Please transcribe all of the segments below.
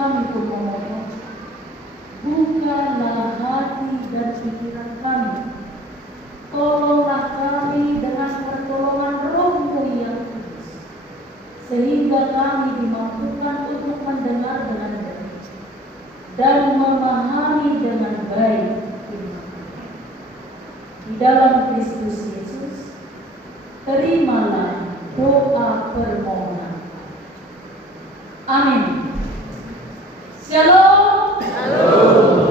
kami memohon, bukalah hati dan pikiran kami. Tolonglah kami dengan pertolongan Roh-Mu yang kudus, sehingga kami dimampukan untuk mendengar dengan baik dan memahami dengan baik firman. Di dalam Kristus Yesus, terimalah doa permohonan. Amin. Shalom. Halo.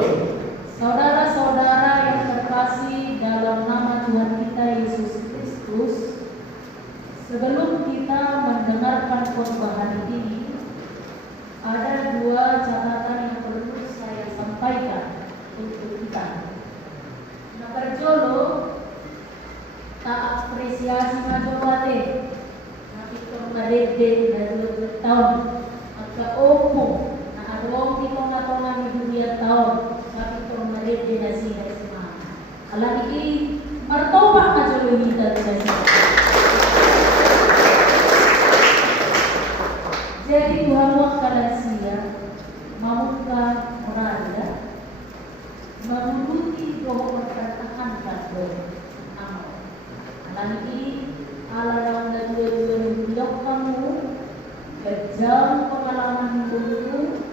Saudara-saudara yang terkasih dalam nama Tuhan kita Yesus Kristus, sebelum kita mendengarkan khotbah hari ini, ada dua catatan yang perlu saya sampaikan untuk kita. Nomor jolo, tak apresiasi majorate, nanti kembali dari tahun, atau opung. Adong kita ngatongan di dunia tahun, tapi kemarin dia nasi semua. Alam ini mertopak aja lebih dari saya. Jadi Tuhan waktu sia maukah merada menuruti doa perkataan kata amal. Alam ini alam dan dua kamu kejam pengalaman hidupmu.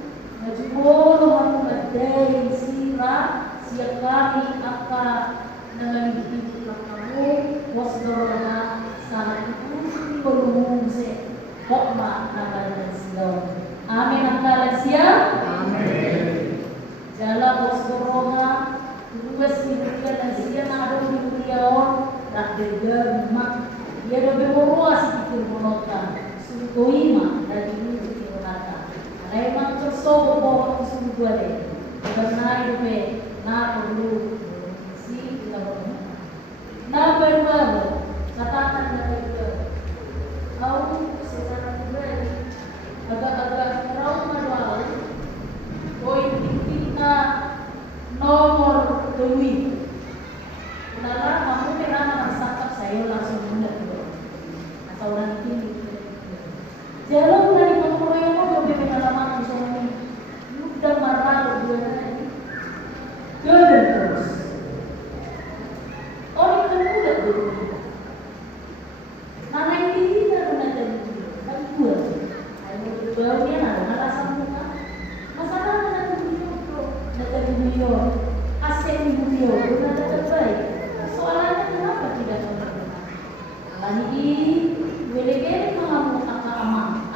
Majibolo ang madai sira siya kami aka nangalibig lang kamu wasdoro na sana itu bolumong se hokma nakalan siya. Amin ang kalan siya. Amin. Jala wasdoro na tugas niya na siya na adong diuriyaon rakdega mak ia dobe moro asik monota sutoima dari ini diurata. Memang tersobo bahwa sungguh ada karena itu na perlu si kita bangun na baru katakan dari itu kau secara pribadi agak-agak trauma doang poin kita nomor 2 adalah kamu pernah merasakan saya langsung mudah atau orang ini jalan dari nomor yang mau pengalaman suami udah marah berdua lagi terus orang itu udah berdua mana ini kita udah jadi kan dua ayo berdua dia nggak rasa muka masalah mana tuh bro dari beliau asing beliau udah terbaik soalnya kenapa tidak pernah lagi boleh mengamuk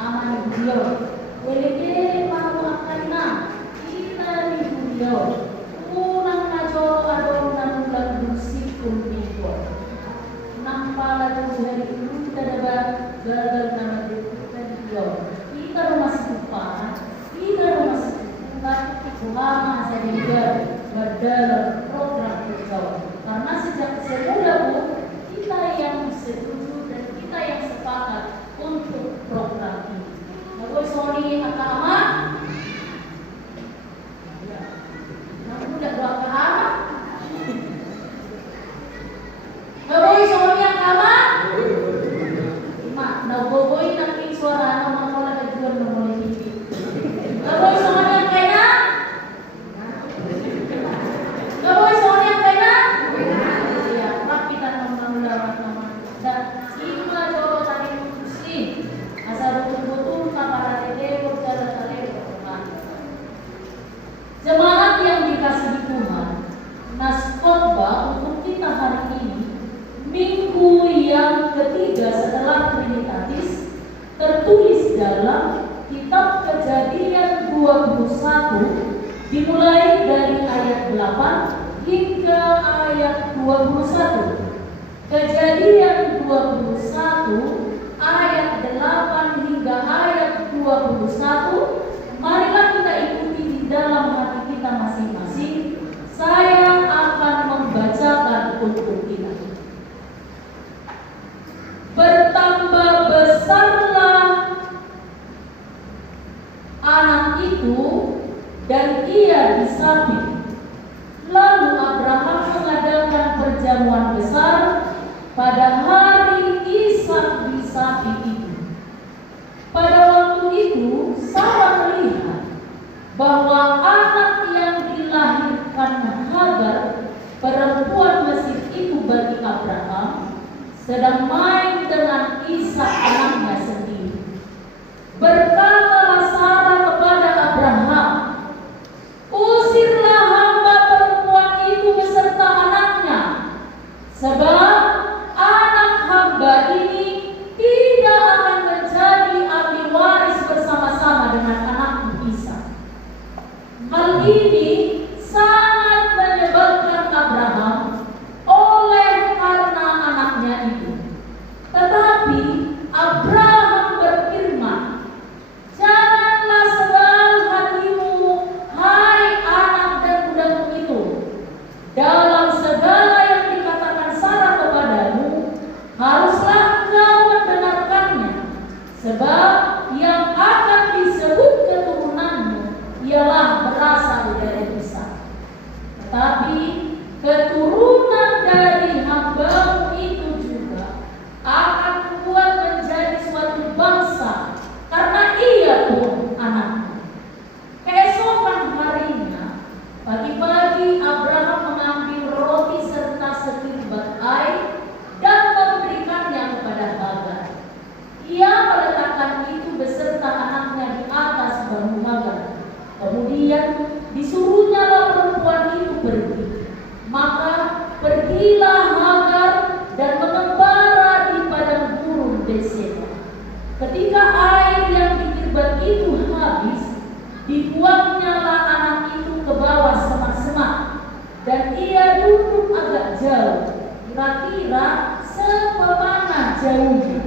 aman beliau boleh manuakanna kita di beliau unang najoro adong nanulang musik kumbiwa nampala tuh hari itu kita dapat gagal nama kita di beliau kita masih lupa kita masih lupa ulama saya berdalam program beliau karena sejak semula pun kita yang setuju dan kita yang sepakat untuk program ini. Lalu Sony agama, kamu tidak buat agama. Lalu Sony agama, mak, nak boboy nanti suara nama kalau ada jual nomor ini. Lalu Sony yang kena, lalu Sony yang kena, ya, rapi dan nama dan lima joro tadi muslim. Asal betul-betul para tete berjalan Tuhan. Jemaat yang dikasihi Tuhan, nas khotbah untuk kita hari ini minggu yang ketiga setelah Trinitatis tertulis dalam kitab Kejadian 21 dimulai dari ayat 8 hingga ayat 21. Kejadian 21 ayat 8 hingga ayat 21. Marilah kita ikuti di dalam hati kita masing-masing. Saya akan membacakan untuk kita. Bertambah besarlah anak itu dan ia disapit. Lalu Abraham mengadakan perjamuan besar pada hari Ishak disapit itu. Pada waktu itu Sarah melihat sedang main dengan Ishak anaknya sendiri. Berkatalah Sarah kepada Abraham, "Usirlah hamba perempuan itu beserta anaknya, sebab anak hamba ini tidak akan menjadi ahli waris bersama-sama dengan anakku Ishak." Hal ini sangat menyebabkan Abraham oleh karena anaknya itu. Tetapi Abraham berfirman, "Janganlah sebal hatimu, hai anak dan budaku itu. Dalam segala yang dikatakan Sarah kepadamu, haruslah engkau mendengarkannya, sebab yang akan disebut keturunanmu ialah berasal dari Ishak. Tetapi keturunan dari hambamu itu juga akan kubuat menjadi suatu bangsa, karena ia pun anakmu." Keesokan harinya, pagi-pagi Abraham mengambil roti serta sekirbat air dan memberikannya kepada Hagar. Ia meletakkan itu beserta anaknya di atas bambu Hagar. Kemudian disuruhnyalah perempuan itu pergi. Maka pergilah Hagar dan mengembara di padang gurun Berseba. Ketika air yang dikirbat itu habis, dibuangnyalah anak itu ke bawah semak-semak, dan ia duduk agak jauh, kira-kira sepemana jauhnya.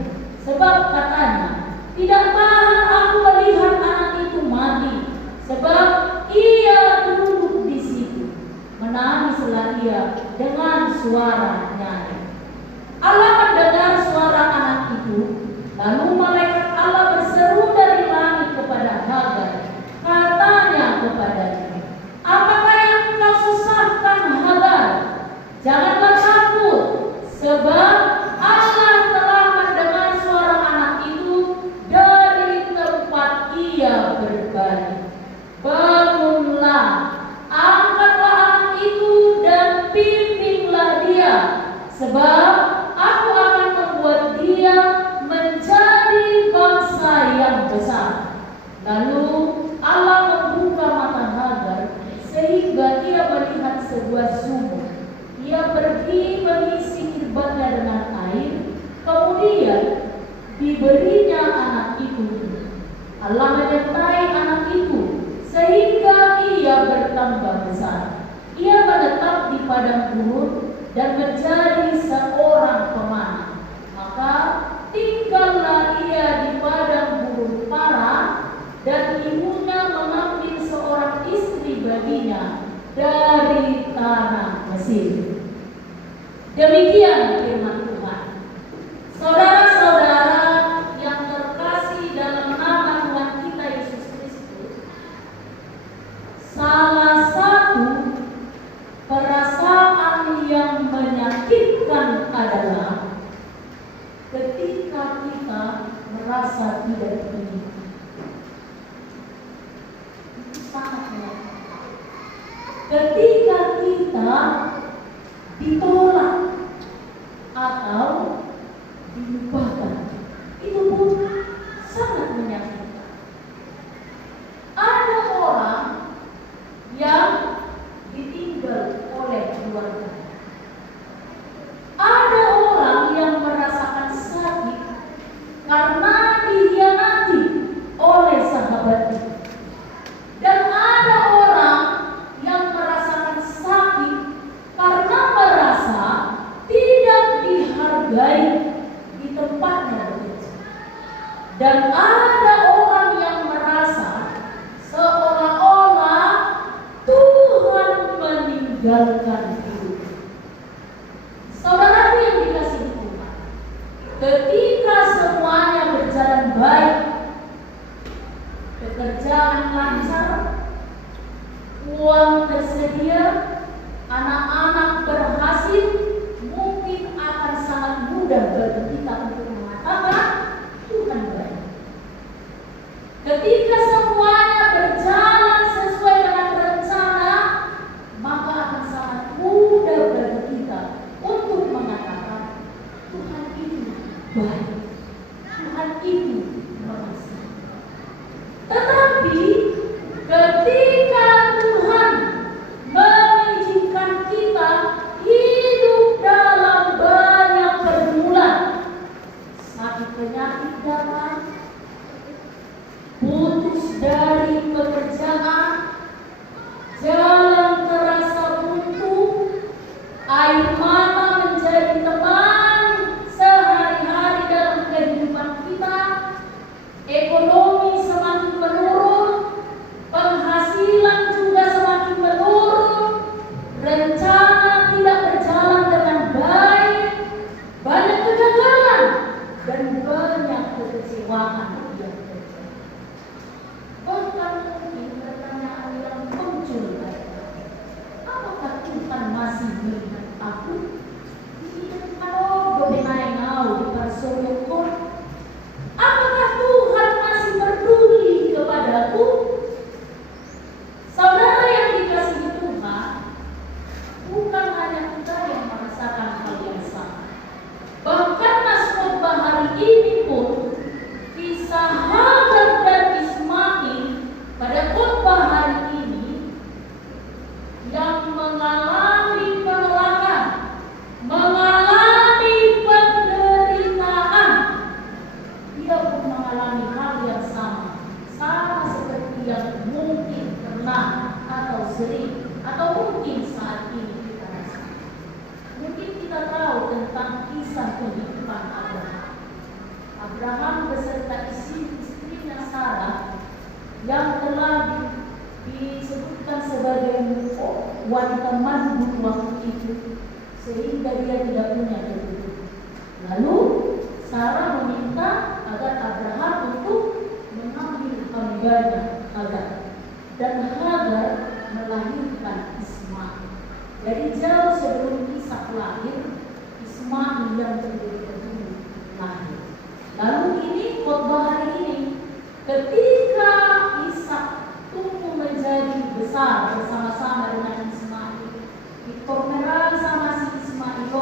Sebab katanya, "Tidak tahan aku melihat anak itu mati." Sebab ia duduk di situ, menangislah ia dengan suara nyanyi. Allah mendengar suara anak itu, lalu malaikat Allah berseru dari langit kepada Hagar. Katanya kepadanya, "Apakah yang engkau susahkan, Hagar? Janganlah takut, sebab Allah telah mendengar suara anak itu dari tempat ia berbaring. Bangunlah, angkatlah anak itu dan bimbinglah dia, sebab aku akan membuat dia menjadi bangsa yang besar." Lalu Allah membuka mata Hagar sehingga ia melihat sebuah sumur. Ia pergi mengisi kirbatnya dengan air, kemudian diberinya anak itu. Allah menyertai anak itu sehingga ia bertambah besar. Ia menetap di padang gurun dan menjadi seorang pemanah. Maka tinggallah ia di padang gurun Paran, dan ibunya mengambil seorang istri baginya dari tanah Mesir. Demikian firman Tuhan. Saudara-saudara yang terkasih dalam nama Tuhan kita Yesus Kristus, salah satu perasaan yang menyakitkan adalah ketika kita merasa tidak diterima. Itu sangat menyakitkan. Ketika kita ditolak atau dilupakan, itu pun sangat menyakitkan. Ada orang yang ditinggal oleh keluarga. Ada orang yang merasakan sakit karena dikhianati oleh sahabatnya. Dan ada orang yang merasakan sakit karena merasa tidak dihargai di tempatnya bekerja. Dan ada orang yang merasa seolah-olah Tuhan meninggalkan hidup. Saudaraku yang dikasihi Tuhan, ketika semuanya berjalan baik, pekerjaan lancar, uang tersedia, anak-anak berhasil, mungkin akan sangat mudah bagi kita untuk mengatakan Tuhan baik. Ketika semuanya berjalan sesuai dengan rencana, maka akan sangat mudah bagi kita untuk mengatakan Tuhan pernah atau sering atau mungkin saat ini kita rasakan. Mungkin kita tahu tentang kisah kehidupan Abraham. Abraham beserta istrinya Sarah yang telah disebutkan sebagai wanita mandul waktu itu, sehingga dia tidak punya keturunan. Lalu Sarah meminta agar Abraham untuk mengambil hambanya Hagar, dan Hagar melahirkan Ismail. Dari jauh sebelum Ishak lahir, Ismail yang berdiri lahir. Lalu ini khotbah hari ini, ketika Ishak tumbuh menjadi besar bersama-sama dengan Ismail, dipemeran sama si Ismail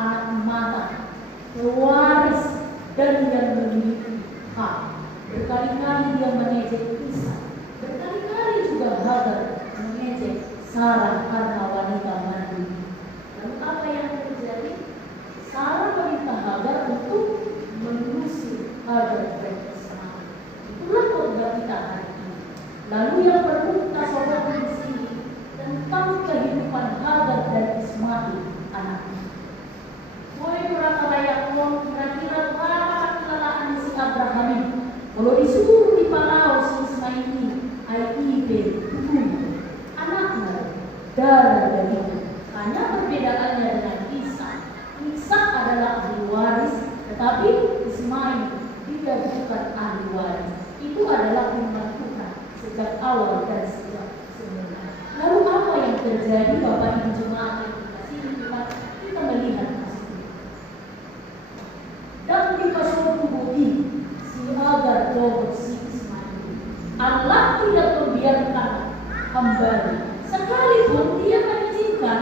anak mata, pewaris dan yang memiliki hak. Berkali-kali dia mengejek Ishak, berkali-kali juga Hagar mengejek Sarah karena wanita mandul. Lalu apa yang terjadi? Sarah meminta Hagar untuk mengusir Hagar dan Ismail. Itulah khotbah kita hari ini. Lalu yang perlu kita soroti di sini tentang kehidupan Hagar dan Ismail anaknya. Boleh berapa layak uang kira-kira berapa kekalahan si Abraham ini? Kalau disuruh di Palau si Ismail ini, IIB, anaknya darah daging. Hanya perbedaannya dengan Ishak. Ishak adalah ahli waris, tetapi Ismail tidak bukan ahli waris. Itu adalah firman Tuhan sejak awal dan sejak semula. Lalu apa yang terjadi Bapak Ibu jemaat yang dikasihi Tuhan? Kita melihat hasilnya. Dan di pasal bumi si Hagar dan si Ismail, Allah tidak membiarkan hambanya, sekalipun dia mengizinkan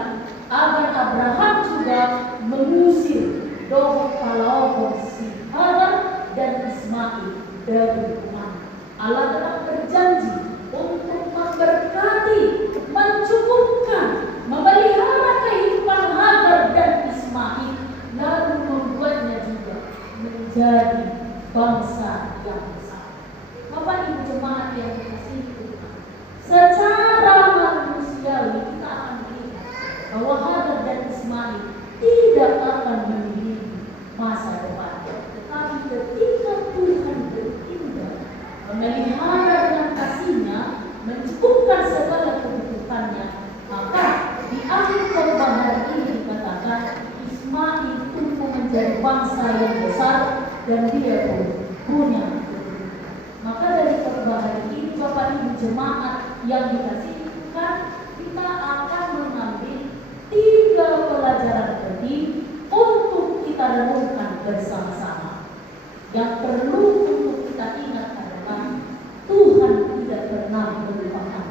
agar Abraham juga mengusir dua kalau si Hagar dan Ismail dari rumah. Allah telah berjanji untuk memberkati, mencukupkan, memelihara kehidupan Hagar dan Ismail, lalu membuatnya juga menjadi bangsa yang besar. Bapak Ibu jemaat yang dikasihi Tuhan, secara manusiawi kita akan melihat bahwa Hagar dan Ismail tidak akan memiliki masa depan. Tetapi ketika Tuhan bertindak, memelihara dengan kasih-Nya, mencukupkan segala kebutuhannya, maka di akhir khotbah hari ini dikatakan Ismail tumbuh menjadi bangsa yang besar dan dia pun punya keturunan. Maka dari khotbah hari ini Bapak Ibu jemaat yang dikasihi Tuhan, kita akan mengambil 3 pelajaran penting untuk kita renungkan bersama-sama. Yang perlu untuk kita ingat adalah Tuhan tidak pernah melupakan.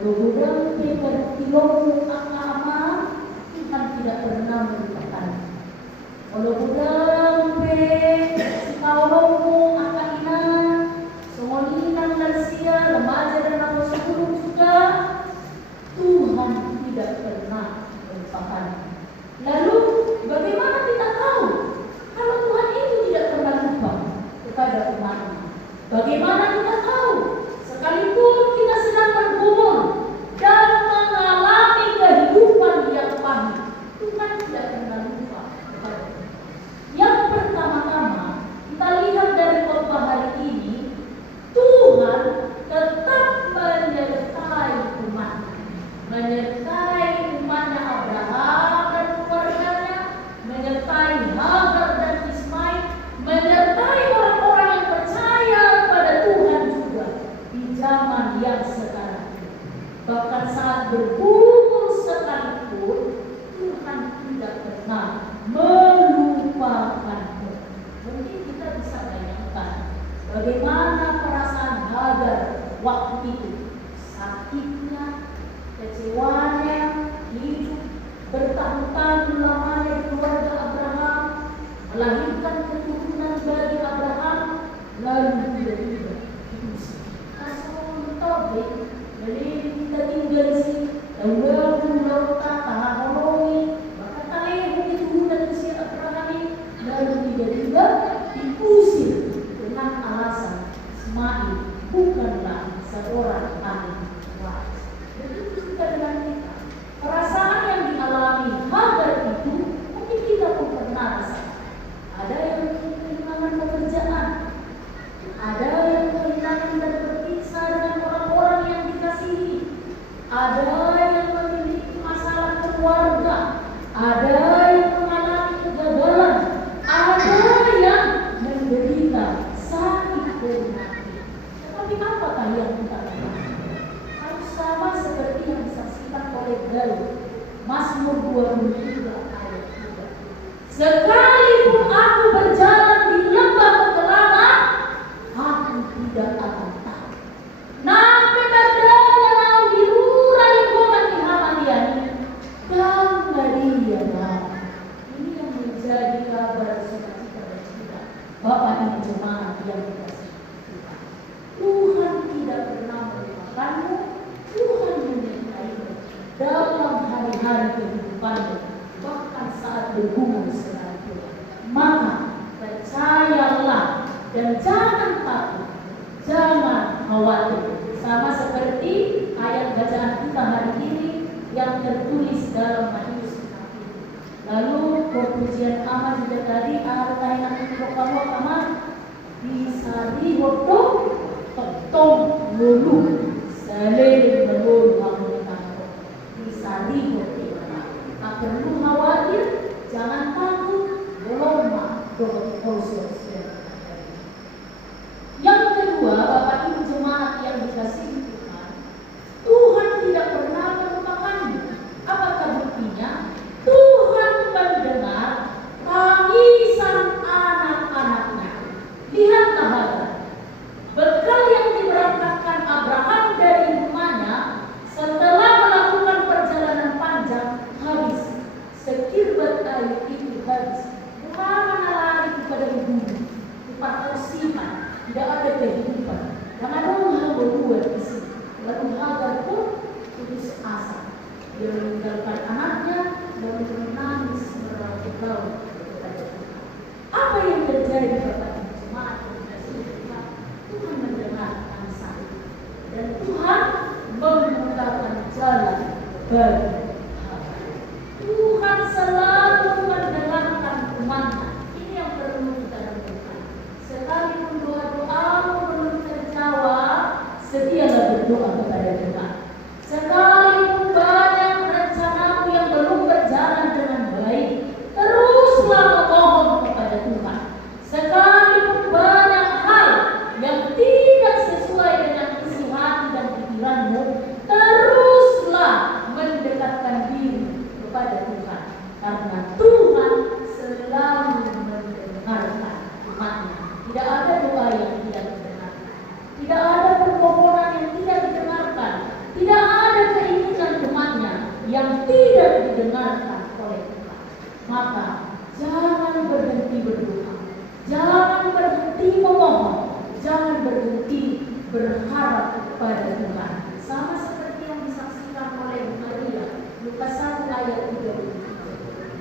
Mudah-mudahan kita tilong ama Tuhan tidak pernah melupakan. Mudah-mudahan si kaulongmu angkina, semolinang lansia, remaja dan anak sekolah juga Tuhan tidak pernah melupakan. Lalu bagaimana kita tahu kalau Tuhan itu tidak pernah lupa kepada umatnya? Bagaimana kita tahu sekalipun kita sedang bergumul dan mengalami kehidupan yang pahit, Tuhan tidak pernah lupa kepada kita? Yang pertama-tama kita lihat dari khotbah hari ini, Tuhan tetap menyertai umatnya, menyertai umatnya Abraham dan keluarganya, menyertai Hagar dan Ismail, menyertai orang-orang yang percaya pada Tuhan juga di zaman yang sekarang. Bahkan saat bergumul sekalipun, Tuhan tidak pernah melupakan. Mungkin kita bisa bayangkan bagaimana perasaan Hagar waktu itu, sakitnya, kecewanya, hidup bertahun-tahun lamanya di keluarga Abraham, melahirkan keturunan bagi Abraham, lalu tiba-tiba diusir. Asal tahu, jadi kita tinggal di sini, lalu tahanologi, maka kalian keturunan si Abraham ini, lalu tiba-tiba diusir dengan alasan Ismail bukanlah seorang anak. Daud. Mazmur 23 ayat 3. Sekalipun aku berjalan di lembah kegelapan, aku tidak akan takut. Napi berdaya di lura yang di Hamadiani dan dari dia. Ini yang menjadi kabar sukacita dan kita. Bapak Ibu jemaat yang dikasihi Tuhan. Tuhan tidak pernah melupakanmu. Tuhan menyertaimu dalam hari-hari kehidupanmu, bahkan saat bergumul sekalipun. Maka percayalah dan jangan takut, jangan khawatir. Sama seperti ayat bacaan kita hari ini yang tertulis dalam Matius 6. Lalu perpujian aman juga tadi ada yang proklamo aman bisa dihoto tong lulu selain melulu kamu tahu bisa dihoto. Tak perlu khawatir, jangan takut, belum proses. Yang kedua, Bapak Ibu jemaat yang dikasihi Tuhan, Tuhan tidak pernah melupakanmu. Apakah buktinya? Tuhan mendengar tangisan anak-anaknya. Lihatlah Hagar, bekal yang diberangkatkan Abraham dari rumahnya setelah melakukan perjalanan panjang habis. Sekirbat air itu habis. Muhammad lari kepada ibu, tempat kosihan, tidak ada kehidupan. Dan ada hal berdua di sini. Lalu Hagar pun putus asa. Dia meninggalkan anaknya dan menangis meraung-raung kepada Tuhan. Apa yang terjadi Bapak Ibu jemaat yang dikasihi Tuhan? Tuhan mendengar tangisan dan Tuhan membukakan jalan bagi Hagar. Tuhan selalu mendengarkan umatnya. Ini yang perlu kita renungkan. Sekalipun doa-doamu belum terjawab, sedialah berdoa kepada Tuhan. Sekalipun banyak rencanamu yang belum berjalan dengan baik, teruslah memohon kepada Tuhan. Sekalipun banyak hal yang tidak sesuai dengan isi hati dan pikiranmu, teruslah mendekatkan diri kepada Tuhan. Karena Tuhan selalu mendengarkan umatnya. Tidak ada doa yang tidak didengarkan. Tidak ada permohonan yang tidak didengarkan. Tidak ada keinginan umatnya yang tidak didengarkan oleh Tuhan. Maka jangan berhenti berdoa. Jangan berhenti memohon. Jangan berhenti berharap kepada Tuhan. Sama seperti yang disaksikan oleh Maria, Lukas 1 ayat 33.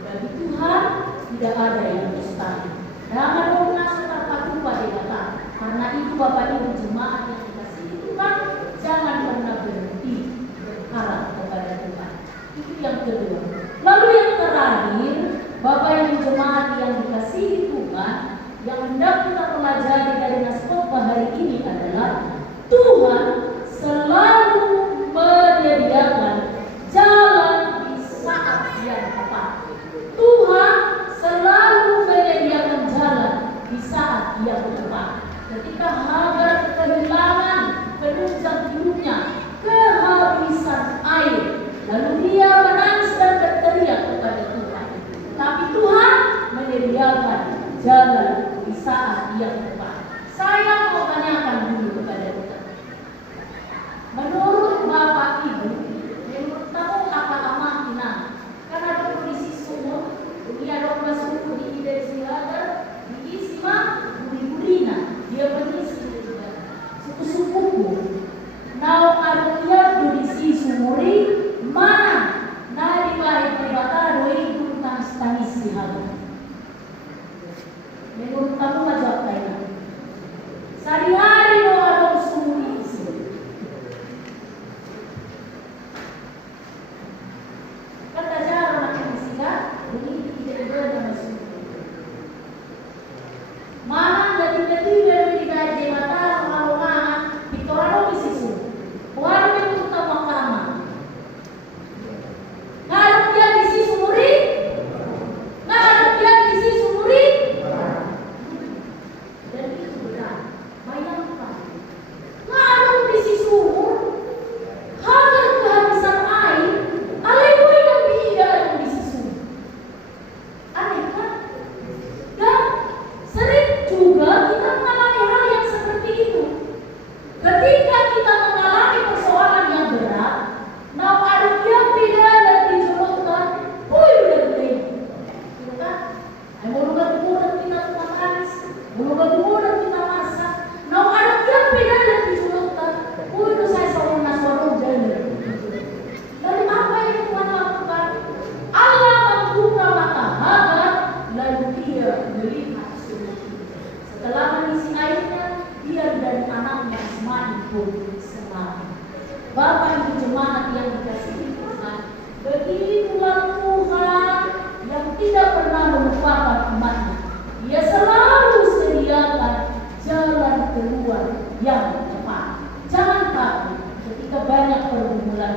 Bagi Tuhan tidak ada yang mustahil. Jangan lupa serta dikata. Karena itu Bapak Ibu jemaat yang dikasihi Tuhan, jangan pernah berhenti berharap kepada Tuhan. Itu yang kedua. Lalu yang terakhir, Bapak Ibu jemaat yang dikasihi Tuhan, yang hendak kita pelajari dari Naskotbah hari ini adalah Tuhan selalu menyediakan jalan di saat yang tepat. Tuhan selalu menyediakan jalan di saat yang tepat. Ketika Hagar kehilangan penunjang hidupnya, kehabisan air, lalu dia menangis dan berteriak kepada Tuhan. Tapi Tuhan menyediakan jalan di saat yang tepat. Saya mau tanyakan dulu kepada kita, Bapak Ibu jemaat yang dikasihi Tuhan, begitulah Tuhan yang tidak pernah melupakan umatnya. Dia selalu sediakan jalan keluar yang tepat. Jangan takut ketika banyak pergumulan.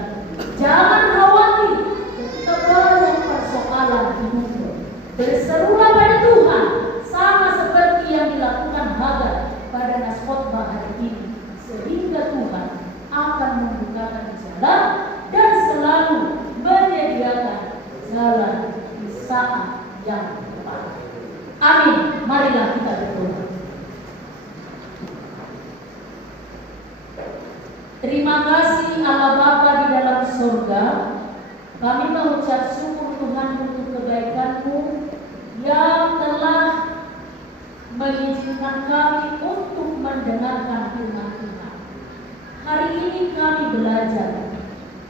Jangan khawatir ketika banyak persoalan hidupmu. Berserulah pada Tuhan, sama seperti yang dilakukan Hagar pada Naskhotbah hari ini, sehingga Tuhan akan membukakan jalan dan selalu menyediakan jalan di saat yang tepat. Amin. Marilah kita berdoa. Terima kasih Allah Bapa di dalam surga. Kami mengucap syukur Tuhan untuk kebaikan-Mu yang telah mengizinkan kami untuk mendengarkan firman Tuhan. Hari ini kami belajar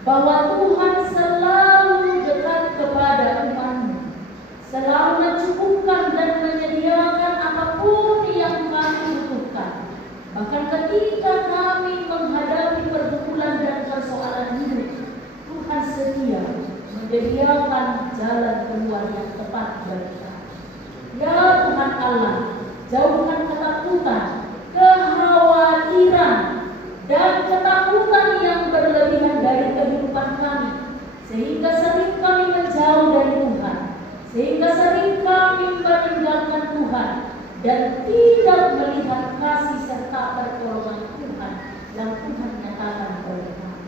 bahwa Tuhan selalu dekat kepada umat-Mu, selalu mencukupkan dan menyediakan apapun yang kami butuhkan. Bahkan ketika kami menghadapi pergumulan dan persoalan hidup, Tuhan sedia menyediakan jalan keluar yang tepat bagi kami. Ya Tuhan Allah, jauhkan ketakutan, kekhawatiran, dan ketakutan yang berlebihan dari kehidupan kami, sehingga sering kami menjauh dari Tuhan, sehingga sering kami meninggalkan Tuhan dan tidak melihat kasih serta pertolongan Tuhan yang Tuhan nyatakan kepada kami.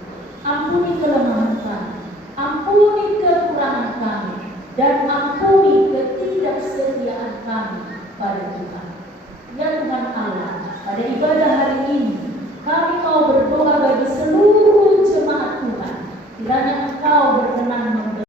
Ampuni kelemahan kami, ampuni kekurangan kami, dan ampuni ketidaksetiaan kami pada Tuhan. Ya Tuhan Allah, pada ibadah hari ini kami mau berdoa bagi seluruh jemaat Tuhan. Kiranya Engkau berkenan